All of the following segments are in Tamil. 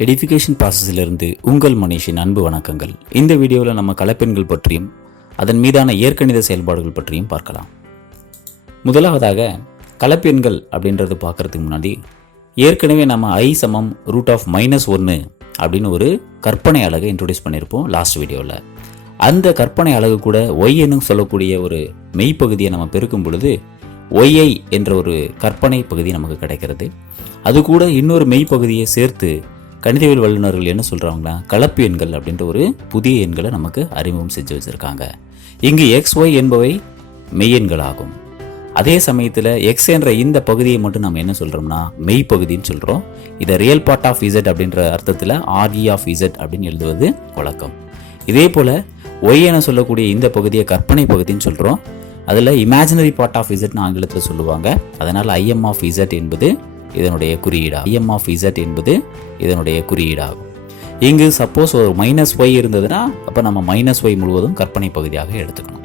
எடிஃபிகேஷன் ப்ராசஸிலிருந்து உங்கள் மனிஷின் அன்பு வணக்கங்கள். இந்த வீடியோவில் நம்ம கலப்பெண்கள் பற்றியும் அதன் மீதான இயற்கணித செயல்பாடுகள் பற்றியும் பார்க்கலாம். முதலாவதாக கலப்பெண்கள் அப்படின்றது பார்க்கறதுக்கு முன்னாடி ஏற்கனவே நம்ம i சமம் √(-1) அப்படின்னு ஒரு கற்பனை அலகை இன்ட்ரோடியூஸ் பண்ணியிருப்போம் லாஸ்ட் வீடியோவில். அந்த கற்பனை அலகு கூட y என்னும் சொல்லக்கூடிய ஒரு மெய்ப்பகுதியை நம்ம பெருக்கும் பொழுது yi என்ற ஒரு கற்பனை பகுதி நமக்கு கிடைக்கிறது. அது கூட இன்னொரு மெய்ப்பகுதியை சேர்த்து கணிதவியல் வல்லுநர்கள் என்ன சொல்கிறாங்கன்னா கலப்பு எண்கள் அப்படின்ற ஒரு புதிய எண்களை நமக்கு அறிமுகம் செஞ்சு வச்சுருக்காங்க. இங்கு xy என்பவை மெய்யெண்களாகும். அதே சமயத்தில் x என்ற இந்த பகுதியை மட்டும் நம்ம என்ன சொல்கிறோம்னா மெய்ப்பகுதின்னு சொல்கிறோம். இதை ரியல் பார்ட் ஆஃப் z அப்படின்ற அர்த்தத்தில் RE ஆஃப் z அப்படின்னு எழுதுவது வழக்கம். இதே போல் y என சொல்லக்கூடிய இந்த பகுதியை கற்பனை பகுதின்னு சொல்கிறோம். அதில் இமேஜினரி பார்ட் ஆஃப் zன்னு ஆங்கிலத்தில் சொல்லுவாங்க. அதனால் IM ஆஃப் z என்பது இதனுடைய குறியீடாகும். IM ஆஃப் z என்பது இதனுடைய குறியீடாகும். இங்கு சப்போஸ் ஒரு -y இருந்ததுன்னா அப்போ நம்ம -y முழுவதும் கற்பனை பகுதியாக எடுத்துக்கணும்.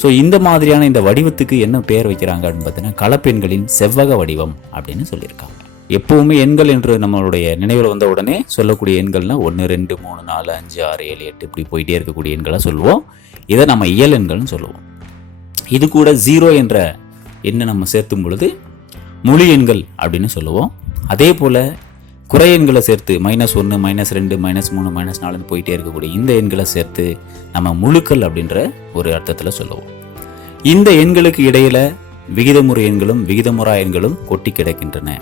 ஸோ இந்த மாதிரியான இந்த வடிவத்துக்கு என்ன பெயர் வைக்கிறாங்க அப்படின்னு பார்த்தீங்கன்னா கலப்பெண்களின் செவ்வக வடிவம் அப்படின்னு சொல்லியிருக்காங்க. எப்பவுமே எண்கள் என்று நம்மளுடைய நினைவில் வந்த உடனே சொல்லக்கூடிய எண்கள்னா 1 2 3 4 5 6 7 8 இப்படி போயிட்டே இருக்கக்கூடிய எண்களை சொல்லுவோம். இதை நம்ம இயல் எண்கள்னு சொல்லுவோம். இது கூட 0 என்ற எண்ணை நம்ம சேர்த்தும் பொழுது முழு எண்கள் அப்படின்னு சொல்லுவோம். அதே போல் குறை எண்களை சேர்த்து -1 -2 -3 -4 போயிட்டே இருக்கக்கூடிய இந்த எண்களை சேர்த்து நம்ம முழுக்கள் அப்படின்ற ஒரு அர்த்தத்தில் சொல்லுவோம். இந்த எண்களுக்கு இடையில விகிதமுறு எண்களும் விகிதமுறா எண்களும் கொட்டி கிடக்கின்றன.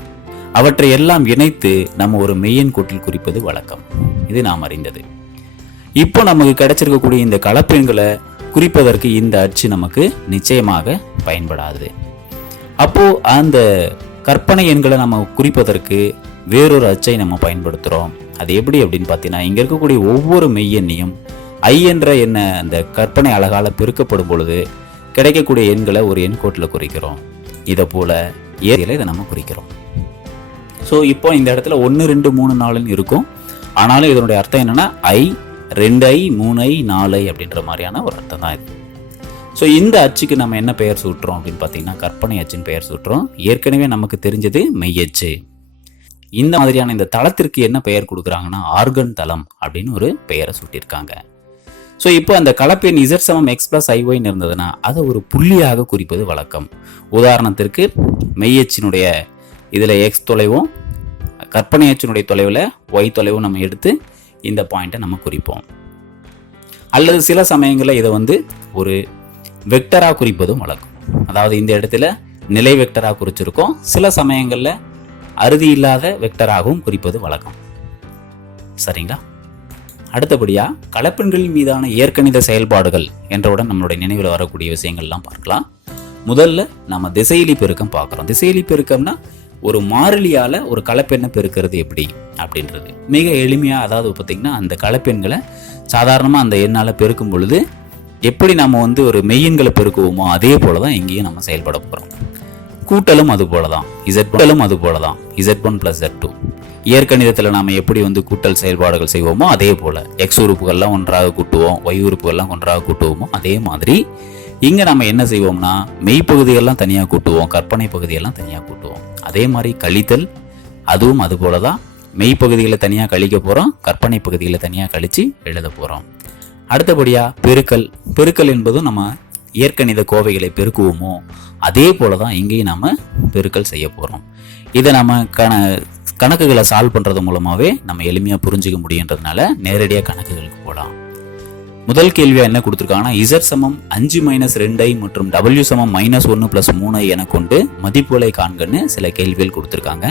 அவற்றை எல்லாம் இணைத்து நம்ம ஒரு மெய்யெண் கொட்டில் குறிப்பது வழக்கம். இது நாம் அறிந்தது. இப்போ நமக்கு கிடைச்சிருக்கக்கூடிய இந்த கலப்பெண்களை குறிப்பதற்கு இந்த அச்சு நமக்கு நிச்சயமாக பயன்படாது. அப்போ அந்த கற்பனை எண்களை நம்ம குறிப்பதற்கு வேறொரு அச்சை நம்ம பயன்படுத்துகிறோம். அது எப்படி அப்படின்னு பார்த்தீங்கன்னா இங்கே இருக்கக்கூடிய ஒவ்வொரு மெய்யெண்ணையும் i என்ற எண்ணை அந்த கற்பனை அலகால் பெருக்கப்படும் பொழுது கிடைக்கக்கூடிய எண்களை ஒரு எண்கோட்டில் குறிக்கிறோம். இதை போல இதை நம்ம குறிக்கிறோம். ஸோ இப்போ இந்த இடத்துல 1 2 3 4 இருக்கும். ஆனாலும் இதனுடைய அர்த்தம் என்னன்னா i 2i 3i 4i அப்படின்ற மாதிரியான ஒரு அர்த்தம் தான் இது. ஸோ இந்த அச்சுக்கு நம்ம என்ன பெயர் சூட்டுறோம் அப்படின்னு பார்த்தீங்கன்னா கற்பனை அச்சுன்னு பெயர் சூட்டுறோம். ஏற்கனவே நமக்கு தெரிஞ்சது மெய்யச்சு. இந்த மாதிரியான இந்த தளத்திற்கு என்ன பெயர் கொடுக்குறாங்கன்னா ஆர்கன் தளம் அப்படின்னு ஒரு பெயரை சூட்டியிருக்காங்க. ஸோ இப்போ அந்த கலப்பெண் z சமம் x + iy இருந்ததுன்னா அதை ஒரு புள்ளியாக குறிப்பது வழக்கம். உதாரணத்திற்கு மெய்யச்சினுடைய இதில் x தொலைவும் கற்பனை அச்சினுடைய தொலைவில் y தொலைவும் நம்ம எடுத்து இந்த பாயிண்ட்டை நம்ம குறிப்போம். அல்லது சில சமயங்களில் இதை ஒரு வெக்டராக குறிப்பதும் வழக்கம். அதாவது இந்த இடத்துல நிலை வெக்டராக குறிச்சிருக்கோம். சில சமயங்களில் அறுதி இல்லாத வெக்டராகவும் குறிப்பது வழக்கம். சரிங்களா? அடுத்தபடியாக கலப்பெண்களின் மீதான இயற்கணித செயல்பாடுகள் என்றவுடன் நம்மளுடைய நினைவில் வரக்கூடிய விஷயங்கள்லாம் பார்க்கலாம். முதல்ல நம்ம திசையிலி பெருக்கம் பார்க்குறோம். திசையிலி பெருக்கம்னா ஒரு மாறிலியால் ஒரு கலப்பெண்ணை பெருக்கிறது எப்படி அப்படின்றது மிக எளிமையாக. அதாவது பார்த்திங்கன்னா அந்த கலப்பெண்களை சாதாரணமாக அந்த எண்ணால் பெருக்கும் பொழுது எப்படி நம்ம ஒரு மெய்யெண்களை பெருக்குவோமோ அதே போல தான் இங்கேயும் நம்ம செயல்பட போகிறோம். கூட்டலும் அது போல தான், Z1 அது போல தான், Z1 + Z2. இயற்கணிதத்தில் நாம் எப்படி கூட்டல் செயல்பாடுகள் செய்வோமோ அதே போல் x உறுப்புகள்லாம் ஒன்றாக கூட்டுவோம், y உறுப்புகள்லாம் ஒன்றாக கூட்டுவோமோ அதே மாதிரி இங்கே நம்ம என்ன செய்வோம்னா மெய்ப்பகுதிகள்லாம் தனியாக கூட்டுவோம், கற்பனை பகுதியெல்லாம் தனியாக கூட்டுவோம். அதே மாதிரி கழித்தல் அதுவும் அது போல தான். மெய்ப்பகுதிகளை தனியாக கழிக்க போகிறோம், கற்பனை பகுதிகளை தனியாக கழித்து எழுத போகிறோம். அடுத்தபடியாக பெருக்கல் என்பதும் நம்ம இயற்கணித கோவைகளை பெருக்குவோமோ அதே போல தான் இங்கேயும் நம்ம பெருக்கல் செய்ய போகிறோம். இதை நம்ம கணக்குகளை சால்வ் பண்ணுறது மூலமாகவே நம்ம எளிமையாக புரிஞ்சிக்க முடியுன்றதுனால நேரடியாக கணக்குகளுக்கு போகலாம். முதல் கேள்வியாக என்ன கொடுத்துருக்காங்கன்னா z சமம் 5 - 2i மற்றும் w சமம் -1 + 3i என கொண்டு மதிப்புகளை காண்கன்னு சில கேள்விகள் கொடுத்துருக்காங்க.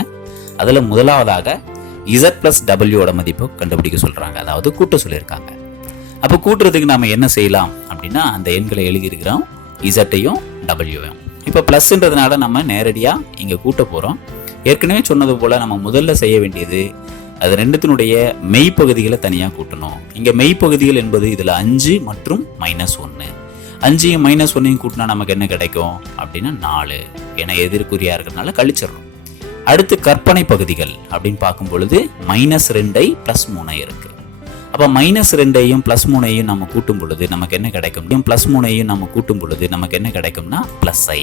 அதில் முதலாவதாக z + w மதிப்பை கண்டுபிடிக்க சொல்கிறாங்க. அதாவது கூட்ட சொல்லியிருக்காங்க. அப்போ கூட்டுறதுக்கு நம்ம என்ன செய்யலாம் அப்படின்னா அந்த எண்களை எழுதியிருக்கிறோம், இசட்டையும் டபிள்யூவையும். இப்போ ப்ளஸ்ன்றதுனால நம்ம நேரடியாக இங்கே கூட்ட போகிறோம். ஏற்கனவே சொன்னது போல் நம்ம முதல்ல செய்ய வேண்டியது அது ரெண்டுத்தினுடைய மெய்ப்பகுதிகளை தனியாக கூட்டணும். இங்கே மெய்ப்பகுதிகள் என்பது இதில் 5 மற்றும் -1. 5ஐயும் -1ஐயும் கூட்டினா நமக்கு என்ன கிடைக்கும் அப்படின்னா 4 என எதிர்குறியாக இருக்கிறதுனால கழிச்சிடணும். அடுத்து கற்பனை பகுதிகள் அப்படின்னு பார்க்கும் பொழுது -2i + 3i இருக்குது. அப்போ -2ஐயும் +3ஐயும் நம்ம கூட்டும் பொழுது நமக்கு என்ன கிடைக்கும்? +3ஐயும் நம்ம கூட்டும் பொழுது நமக்கு என்ன கிடைக்கும்னா +i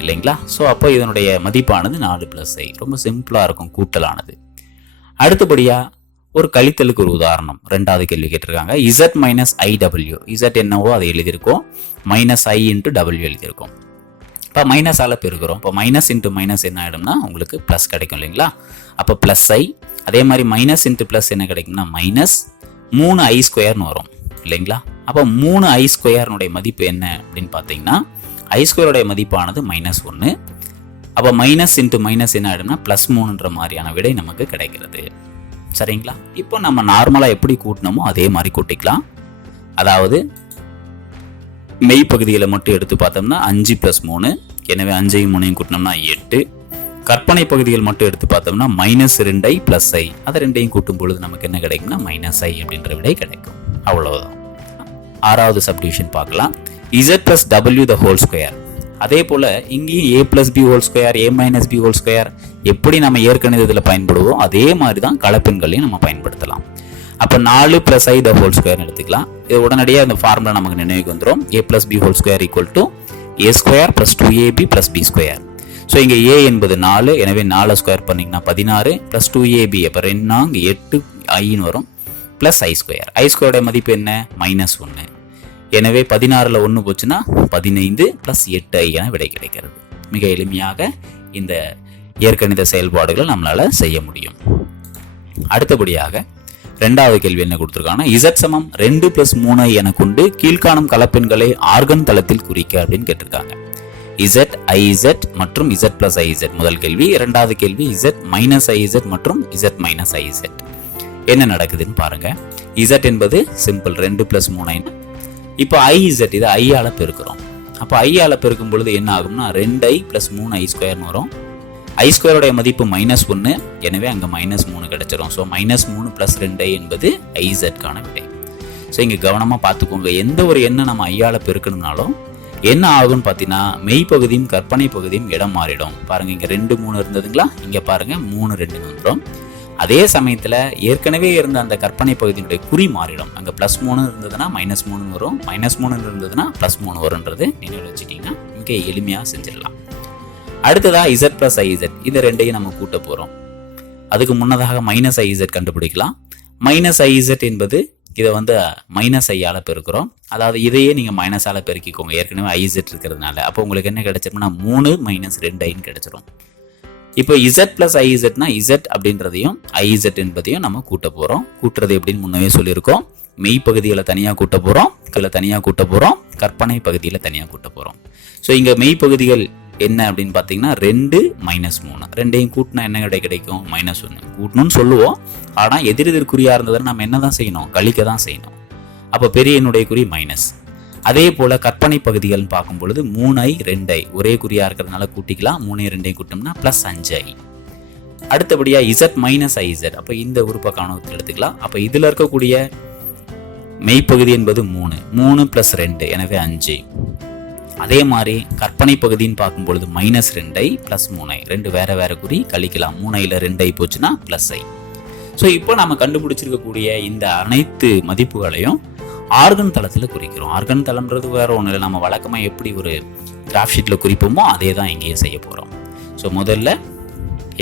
இல்லைங்களா? ஸோ அப்போ இதனுடைய மதிப்பானது 4 + i. ரொம்ப சிம்பிளாக இருக்கும் கூட்டலானது. அடுத்தபடியா ஒரு கழித்தலுக்கு ஒரு உதாரணம் ரெண்டாவது கேள்வி கேட்டிருக்காங்க. z மைனஸ் IW, z என்னவோ அதை எழுதியிருக்கோம், மைனஸ் I இன்ட்டு W எழுதியிருக்கோம். இப்போ மைனஸால் பெருக்கிறோம். இப்போ மைனஸ் இன்ட்டு மைனஸ் என்ன ஆகிடும்னா உங்களுக்கு ப்ளஸ் கிடைக்கும் இல்லைங்களா? அப்போ ப்ளஸ் I, அதே மாதிரி மைனஸ் இன்ட்டு ப்ளஸ் என்ன கிடைக்கும்னா மைனஸ் 3I ஸ்கொயர்னு வரும் இல்லைங்களா? அப்போ 3I ஸ்கொயர்னுடைய மதிப்பு என்ன அப்படின்னு பார்த்தீங்கன்னா I ஸ்கொயருடைய மதிப்பானது -1. அப்போ மைனஸ் இன்ட்டு மைனஸ் என்ன ஆகிடும்னா ப்ளஸ் 3ன்ற மாதிரியான விடை நமக்கு கிடைக்கிறது. சரிங்களா? இப்போ நம்ம நார்மலாக எப்படி கூட்டினோமோ அதே மாதிரி கூட்டிக்கலாம். அதாவது மெய்ப்பகுதியில் மட்டும் எடுத்து பார்த்தோம்னா 5 + 3, எனவே 5ஐயும் 3ஐயும் கூட்டினோம்னா 8. கற்பனை பகுதிகள் மட்டும் எடுத்து பார்த்தோம்னா -2I + I, அதை ரெண்டையும் கூட்டும் பொழுது நமக்கு என்ன கிடைக்கும்னா -I அப்படின்ற விடை கிடைக்கும். அவ்வளவுதான். ஆறாவது சப்டிவிஷன் பார்க்கலாம். z + W the whole square. அதே போல இங்கேயும் a + b whole square, a - b whole square எப்படி நம்ம ஏற்கனவே பயன்படுவோம் அதே மாதிரி தான் கலப்பெண்களையும் நம்ம பயன்படுத்தலாம். அப்போ 4 + I the whole square எடுத்துக்கலாம். இது உடனடியாக இந்த ஃபார்முலா நமக்கு நினைவுக்கு வந்துடும். a + b whole square = a square + 2ab + b square. So இங்கே a என்பது 4, எனவே 4 ஸ்கொயர் பண்ணிங்கன்னா 16 + 2ab, அப்போ 2 8 iன்னு வரும், ப்ளஸ் I ஸ்கொயர். I ஸ்கொயருடைய மதிப்பு என்ன? -1. எனவே 16ல் 1 போச்சுன்னா 15 + 8i என விடை கிடைக்கிறது. மிக எளிமையாக இந்த இயற்கணித செயல்பாடுகளை நம்மளால செய்ய முடியும். அடுத்தபடியாக ரெண்டாவது கேள்வி என்ன கொடுத்துருக்காங்கன்னா z சமம் 2 + 3i என கொண்டு கீழ்காணும் கலப்பெண்களை ஆர்கன் தளத்தில் குறிக்க அப்படின்னு கேட்டிருக்காங்க. z iz மற்றும் z + iz முதல் கேள்வி. இரண்டாவது கேள்வி z - iz மற்றும் z - iz. என்ன நடக்குதுன்னு பாருங்க. z என்பது சிம்பிள் 2 + 3i. இப்போ iz இதை i ஆல பெருக்கிறோம். அப்போ i ஆல பெருக்கும் பொழுது என்ன ஆகும்னா 2i + 3i ஸ்கொயர்னு வரும். I ஸ்கொயருடைய மதிப்பு -1, எனவே அங்கே -3 கிடைச்சிரும். ஸோ -3 + 2i என்பது izக்கான விடை. ஸோ இங்கே கவனமாக பார்த்துக்கோங்க. எந்த ஒரு எண்ணை நம்ம ஐயால் பெருக்கணும்னாலும் என்ன ஆகும்னு பார்த்தீங்கன்னா மெய்ப்பகுதியும் கற்பனை பகுதியும் இடம் மாறிடும். பாருங்கள், இங்கே 2 3 இருந்ததுங்களா, இங்கே பாருங்கள் 3 2 வந்துடும். அதே சமயத்தில் ஏற்கனவே இருந்த அந்த கற்பனை பகுதியினுடைய குறி மாறிடும். அங்கே +3 இருந்ததுன்னா -3 வரும், -3 இருந்ததுன்னா +3 வரும்ன்றது நினைவில் வச்சுட்டிங்கன்னா மிக எளிமையாக செஞ்சிடலாம். அடுத்ததா z + iz, இது ரெண்டையும் நம்ம கூட்ட போகிறோம். அதுக்கு முன்னதாக -iz கண்டுபிடிக்கலாம். -iz என்பது இதை -i ஆல் பெருக்கிறோம். அதாவது இதையே நீங்கள் மைனஸால் பெருக்கிக்கோங்க, ஏற்கனவே iz இருக்கிறதுனால. அப்போ உங்களுக்கு என்ன கிடைச்சிருக்குன்னா 3 - 2iன்னு கிடைச்சிரும். இப்போ z + izனா z அப்படின்றதையும் iz என்பதையும் நம்ம கூட்ட போகிறோம். கூட்டுறது எப்படின்னு முன்னவே சொல்லியிருக்கோம். மெய் பகுதியில் தனியாக கூட்ட போகிறோம், தனியாக கூட்ட போகிறோம், கற்பனை பகுதியில் தனியாக கூட்ட போகிறோம். ஸோ இங்கே மெய் பகுதிகள் என்ன அப்படின்னு பார்த்தீங்கன்னா 2 - 3, ரெண்டையும் கூட்டினா என்ன கிடைக்கும்? -1. கூட்டணும்னு சொல்லுவோம், ஆனால் எதிரெதிர் குறியாக இருந்ததுன்னா நம்ம என்ன தான் செய்யணும்? கழிக்க தான் செய்யணும். அப்போ பெரிய எண்ணுடைய குறி மைனஸ். அதே போல் கற்பனை பகுதிகள்னு பார்க்கும் பொழுது 3i 2i ஒரே குறியாக இருக்கிறதுனால கூட்டிக்கலாம். 3 2 கூட்டோம்னா +5i. அடுத்தபடியாக z - iz, அப்போ இந்த உறுப்பை கவனத்தில் எடுத்துக்கலாம். அப்போ இதில் இருக்கக்கூடிய மெய்ப்பகுதி என்பது 3 + 2, எனவே 5. அதே மாதிரி கற்பனை பகுதின்னு பார்க்கும்பொழுது -2i + 3i, 2 வேற வேற குறி, கழிக்கலாம். 3iல் 2i போச்சுன்னா +i. ஸோ இப்போ நம்ம கண்டுபிடிச்சிருக்கக்கூடிய இந்த அனைத்து மதிப்புகளையும் ஆர்கன் தளத்தில் குறிக்கிறோம். ஆர்கன் தளம்ன்றது வேற ஒன்றும் இல்லை, நம்ம வழக்கமாக எப்படி ஒரு கிராஃப் ஷீட்டில் குறிப்போமோ அதே தான் இங்கேயே செய்ய போகிறோம். ஸோ முதல்ல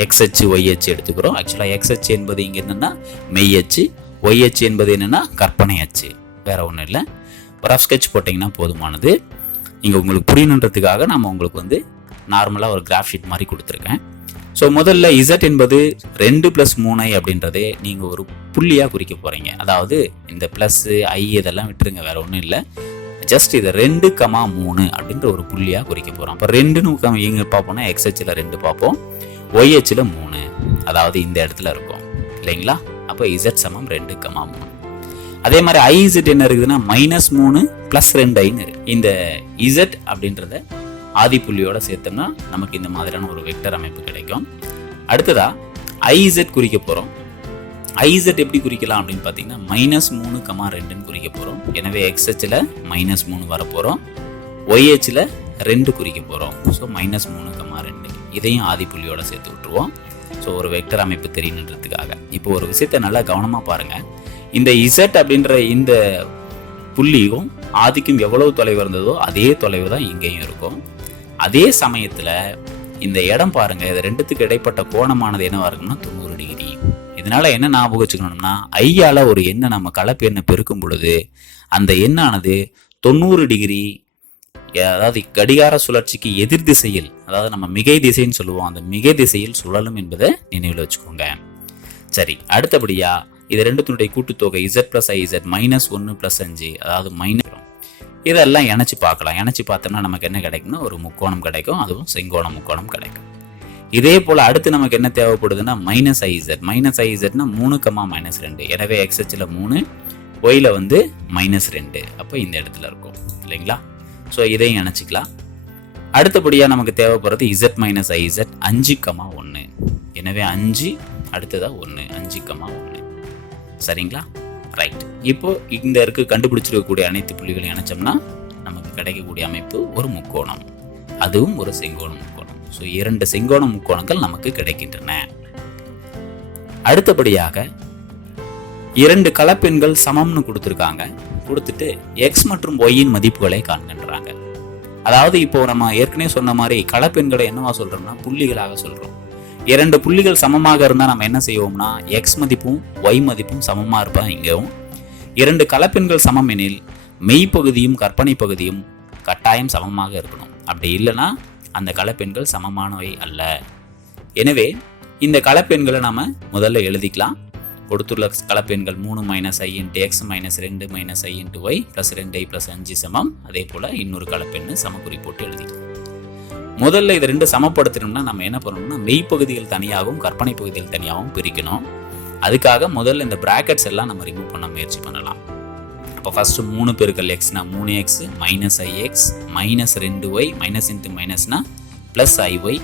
x அச்சு y அச்சு எடுத்துக்கிறோம். ஆக்சுவலாக x அச்சு என்பது இங்கே என்னென்னா மெய் அச்சு, y அச்சு என்பது என்னென்னா கற்பனை அச்சு, வேற ஒன்றும் இல்லை. ரஃப் ஸ்கெட்ச் போட்டிங்கன்னா போதுமானது. இங்கே உங்களுக்கு புரியணுன்றதுக்காக நம்ம உங்களுக்கு நார்மலாக ஒரு கிராஃப் ஷீட் மாதிரி கொடுத்துருக்கேன். ஸோ முதல்ல z என்பது 2 + 3i அப்படின்றதே நீங்கள் ஒரு புள்ளியாக குறிக்க போகிறீங்க. அதாவது இந்த +, i இதெல்லாம் விட்டுருங்க, வேற ஒன்றும் இல்லை. ஜஸ்ட் இதை 2, 3 அப்படின்ற ஒரு புள்ளியாக குறிக்க போகிறோம். அப்போ 2ன்னு எங்கே பார்ப்போம்னா x அச்சில் 2 பார்ப்போம், y அச்சில் 3, அதாவது இந்த இடத்துல இருக்கும் இல்லைங்களா? அப்போ z சமம் 2, 3. அதே மாதிரி iz என்ன இருக்குதுன்னா -3 + 2iன்னு இருக்கு. இந்த z அப்படின்றத ஆதி புள்ளியோட சேர்த்தோம்னா நமக்கு இந்த மாதிரியான ஒரு வெக்டர் அமைப்பு கிடைக்கும். அடுத்ததா iz குறிக்க போகிறோம். iz எப்படி குறிக்கலாம் அப்படின்னு பார்த்தீங்கன்னா -3, 2ன்னு குறிக்க போகிறோம். எனவே x அச்சில் -3 வரப்போகிறோம், y அச்சில் 2 குறிக்க போகிறோம். ஸோ -3, 2 இதையும் ஆதி புள்ளியோட சேர்த்து விட்டுருவோம். ஸோ ஒரு வெக்டர் அமைப்பு தெரியணுன்றதுக்காக. இப்போ ஒரு விஷயத்தை நல்லா கவனமாக பாருங்கள். இந்த z அப்படின்ற இந்த புள்ளியும் ஆதிக்கும் எவ்வளவு தொலைவு இருந்ததோ அதே தொலைவு தான் இங்கேயும் இருக்கும். அதே சமயத்தில் இந்த இடம் பாருங்க, இது ரெண்டுத்துக்கு இடைப்பட்ட கோணமானது என்னவா இருக்குன்னா 90 டிகிரி. இதனால் என்ன ஞாபகம் வச்சுக்கணும்னா ஐயால் ஒரு எண்ணை நம்ம கலப்பு எண்ணை பெருக்கும் பொழுது அந்த எண்ணானது 90 டிகிரி, அதாவது கடிகார சுழற்சிக்கு எதிர் திசையில், அதாவது நம்ம மிகை திசைன்னு சொல்லுவோம், அந்த மிகை திசையில் சுழலும் என்பதை நினைவில் வச்சுக்கோங்க. சரி, அடுத்தபடியா இது ரெண்டுத்தினுடைய கூட்டுத்தொகை z + iz -1 + 5, அதாவது மைனஸ். இதெல்லாம் இணைச்சி பார்க்கலாம். இணைச்சி பார்த்தோம்னா நமக்கு என்ன கிடைக்கும்னா ஒரு முக்கோணம் கிடைக்கும், அதுவும் செங்கோண முக்கோணம் கிடைக்கும். இதே போல் அடுத்து நமக்கு என்ன தேவைப்படுதுன்னா -iz. -izனா 3, -2. எனவே x அச்சில் 3, ஒயில் வந்து -2. அப்போ இந்த இடத்துல இருக்கும் இல்லைங்களா? ஸோ இதையும் இணைச்சிக்கலாம். அடுத்தபடியாக நமக்கு தேவைப்படுறது z - iz 5, 1. எனவே 5 அடுத்ததாக 1, 5, 1. சரிங்களா? ரைட். இப்போ இந்த கண்டுபிடிச்சிருக்கக்கூடிய அனைத்து புள்ளிகளையும் இணைச்சோம்னா நமக்கு கிடைக்கக்கூடிய அமைப்பு ஒரு முக்கோணம், அதுவும் ஒரு செங்கோண முக்கோணம். ஸோ 2 செங்கோண முக்கோணங்கள் நமக்கு கிடைக்கின்றன. அடுத்தபடியாக 2 கலப்பெண்கள் சமம்னு கொடுத்துருக்காங்க. கொடுத்துட்டு x மற்றும் y-இன் மதிப்புகளை காண்கின்றாங்க. அதாவது இப்போ நம்ம ஏற்கனவே சொன்ன மாதிரி கலப்பெண்களை என்னவா சொல்றோம்னா புள்ளிகளாக சொல்றோம். 2 புள்ளிகள் சமமாக இருந்தால் நம்ம என்ன செய்வோம்னா x மதிப்பும் y மதிப்பும் சமமாக இருப்பாங்க. இங்கவும் 2 கலப்பெண்கள் சமம் எனில் மெய்ப்பகுதியும் கற்பனை பகுதியும் கட்டாயம் சமமாக இருக்கணும். அப்படி இல்லைன்னா அந்த கலப்பெண்கள் சமமானவை அல்ல. எனவே இந்த கலப்பெண்களை நாம முதல்ல எழுதிக்கலாம். கொடுத்துள்ள கலப்பெண்கள் 3 - i × x - 2 - i × y + 2i + 5 சமம். அதே போல் இன்னொரு கலப்பெண்ணு சமக்குறி போட்டு எழுதிக்கலாம். முதல்ல இது 2 சமப்படுத்தணும்னா நம்ம என்ன பண்ணணும்னா மெய்ப்பகுதிகள் தனியாகவும் கற்பனை பகுதிகள் தனியாகவும் பிரிக்கணும். அதுக்காக முதல்ல இந்த பிராக்கெட்ஸ் எல்லாம் நம்ம ரிமூவ் பண்ண முயற்சி பண்ணலாம். அப்போ ஃபர்ஸ்ட் 3 × xனா 3x -ix -2y -னா +iy,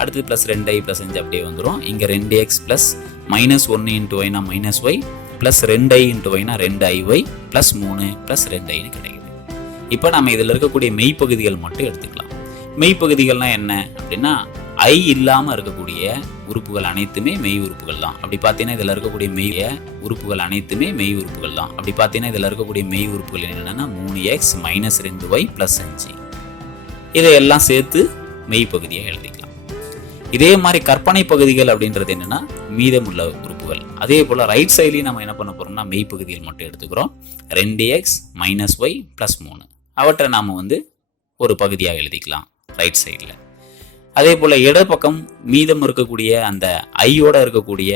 அடுத்து +2i + 5 அப்படியே வந்துடும். இங்கே 2x +-1 × y னா -y +2i × y னா 2iy +3 +2i கிடைக்குது. இப்போ நம்ம இதில் இருக்கக்கூடிய மெய்ப்பகுதிகள் மட்டும் எடுத்துக்கலாம். மெய்ப்பகுதிகள்னா என்ன அப்படின்னா ஐ இல்லாமல் இருக்கக்கூடிய உறுப்புகள் அனைத்துமே மெய் உறுப்புகள் தான். அப்படி பார்த்தீங்கன்னா இதில் இருக்கக்கூடிய மெய் உறுப்புகள் அனைத்துமே மெய் உறுப்புகள் தான். அப்படி பார்த்தீங்கன்னா இதில் இருக்கக்கூடிய மெய் உறுப்புகள் என்னென்னா 3x -2y +5, இதையெல்லாம் சேர்த்து மெய்ப்பகுதியாக எழுதிக்கலாம். இதே மாதிரி கற்பனை பகுதிகள் அப்படின்றது என்னென்னா மீதமுள்ள உறுப்புகள். அதே போல் ரைட் சைட்லையும் நம்ம என்ன பண்ண போகிறோம்னா மெய்ப்பகுதிகள் மட்டும் எடுத்துக்கிறோம். 2x -y +3 அவற்றை நாம் வந்து ஒரு பகுதியாக எழுதிக்கலாம் ரைட் சைடில். அதே போல் இடப்பக்கம் மீதம் இருக்கக்கூடிய அந்த ஐயோட இருக்கக்கூடிய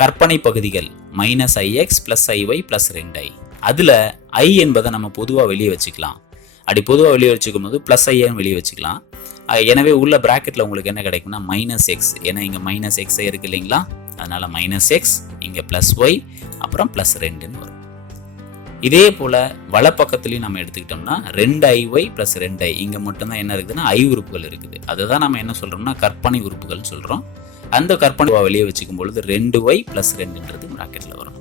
கற்பனை பகுதிகள் -ix +iy +2i, அதில் ஐ என்பதை நம்ம பொதுவாக வெளியே வச்சுக்கலாம். அப்படி பொதுவாக வெளியே வச்சுக்கும் போது +i வெளியே வச்சுக்கலாம். எனவே உள்ள பிராக்கெட்டில் உங்களுக்கு என்ன கிடைக்கும்னா -x, ஏன்னா இங்கே -x இருக்கு இல்லைங்களா, அதனால் -x, இங்கே +y, அப்புறம் +2ன்னு வரும். இதே போல் வலப்பக்கத்துலையும் நம்ம எடுத்துக்கிட்டோம்னா 2iy + 2i, இங்கே மட்டும்தான் என்ன இருக்குதுன்னா ஐ உறுப்புகள் இருக்குது. அதுதான் நம்ம என்ன சொல்கிறோம்னா கற்பனை உறுப்புகள் சொல்கிறோம். அந்த கற்பனை வெளியே வச்சுக்கும் பொழுது 2y + 2ன்றது பிராக்கெட்டில் வரும்.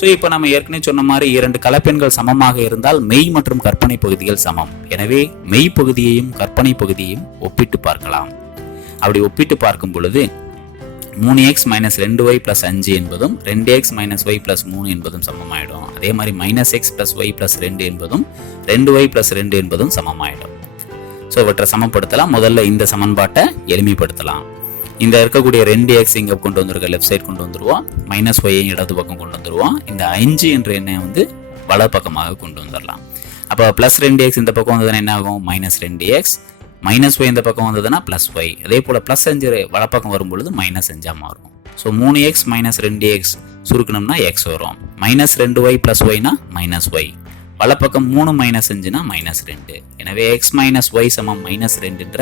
ஸோ இப்போ நம்ம ஏற்கனவே சொன்ன மாதிரி 2 கலப்பெண்கள் சமமாக இருந்தால் மெய் மற்றும் கற்பனை பகுதிகள் சமம். எனவே மெய் பகுதியையும் கற்பனை பகுதியையும் ஒப்பிட்டு பார்க்கலாம். அப்படி ஒப்பிட்டு பார்க்கும் பொழுது 3x - 2y + 5 என்பதும் 2x - y + 3 என்பதும் சமமாயிடும். அதே மாதிரி -x + y + 2 என்பதும் 2y + 2 என்பதும் சமமாயிடும். ஸோ இவற்றை சமப்படுத்தலாம். முதல்ல இந்த சமன்பாட்டை எளிமைப்படுத்தலாம். இந்த இருக்கக்கூடிய 2x இங்கே கொண்டு வந்துருக்க லெஃப்ட் சைட் கொண்டு வந்துடுவோம், -y இடது பக்கம் கொண்டு வந்துடுவோம். இந்த 5 என்ற எண்ணை வந்து வல பக்கமாக கொண்டு வந்துடலாம். அப்போ +2x இந்த பக்கம் வந்ததுன்னா என்ன ஆகும், -2x, -y இந்த பக்கம் வந்ததுன்னா +y. அதே போல் +5 வலப்பக்கம் வரும்பொழுது -5 மாறும். ஸோ 3x - 2x சுருக்கணும்னா x வரும். -2y + y னா -y. வலப்பக்கம் 3 - 5னா -2. எனவே x - y = -2ன்ற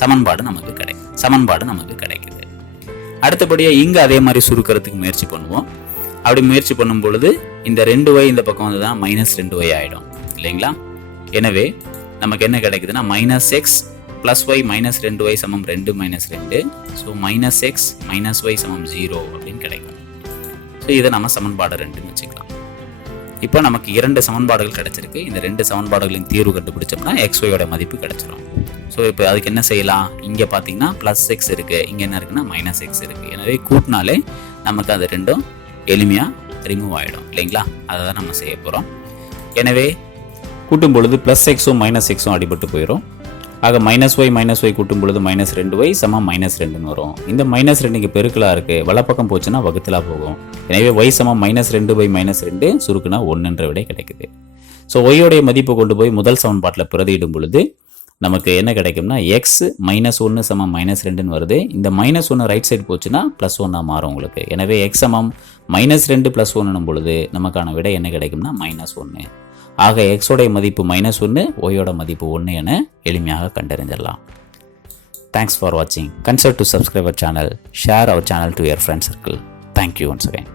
சமன்பாடு நமக்கு கிடைக்குது. அடுத்தபடியாக இங்கே அதே மாதிரி சுருக்கிறதுக்கு முயற்சி பண்ணுவோம். அப்படி முயற்சி பண்ணும் பொழுது இந்த 2y இந்த பக்கம் வந்ததுன்னா -2y ஆகிடும் இல்லைங்களா. எனவே நமக்கு என்ன கிடைக்குதுன்னா -x + y -2y = 2 - 2. So -x - y = 0 அப்படின்னு கிடைக்கும். ஸோ இதை நம்ம சமன்பாடு 2ன்னு வச்சுக்கலாம். இப்போ நமக்கு 2 சமன்பாடுகள் கிடைச்சிருக்கு. இந்த 2 சமன்பாடுகளின் தீர்வு கண்டுபிடிச்சோம்னா xy மதிப்பு கிடைச்சிடும். ஸோ இப்போ அதுக்கு என்ன செய்யலாம், இங்கே பார்த்தீங்கன்னா +x இருக்குது, இங்கே என்ன இருக்குன்னா -x இருக்குது. எனவே கூட்டினாலே நமக்கு அது ரெண்டும் எளிமையாக ரிமூவ் ஆகிடும் இல்லைங்களா. அதை தான் நம்ம செய்ய போகிறோம். எனவே கூட்டும் பொழுது +xம் -xம் அடிபட்டு போயிடும். ஆக -y கூட்டும் பொழுது -2y சமம் -2ன்னு வரும். இந்த -2 இங்கே பெருக்கலாக இருக்குது, வலப்பக்கம் போச்சுன்னா வகுத்தலாக போகும். எனவே y சமம் -2/-2 சுருக்குனா 1என்ற விடை கிடைக்குது. ஸோ ஒய்யோடைய மதிப்பு கொண்டு போய் முதல் சமன்பாட்டில் பிரதியிடும் பொழுது நமக்கு என்ன கிடைக்கும்னா எக்ஸ் -1 சமம் -2ன்னு வருது. இந்த -1 ரைட் சைடு போச்சுன்னா +1 மாறும் உங்களுக்கு. எனவே எக்ஸ் சமம் -2 +1 பொழுது நமக்கான விடை என்ன கிடைக்கும்னா -1. ஆக எக்ஸோடைய மதிப்பு -1, ஒய்யோட மதிப்பு 1 என எளிமையாக கண்டறிஞ்சிடலாம். தேங்க்ஸ் ஃபார் வாட்சிங். Consider to subscribe our channel, share our channel to your friend circle. Thank you once again.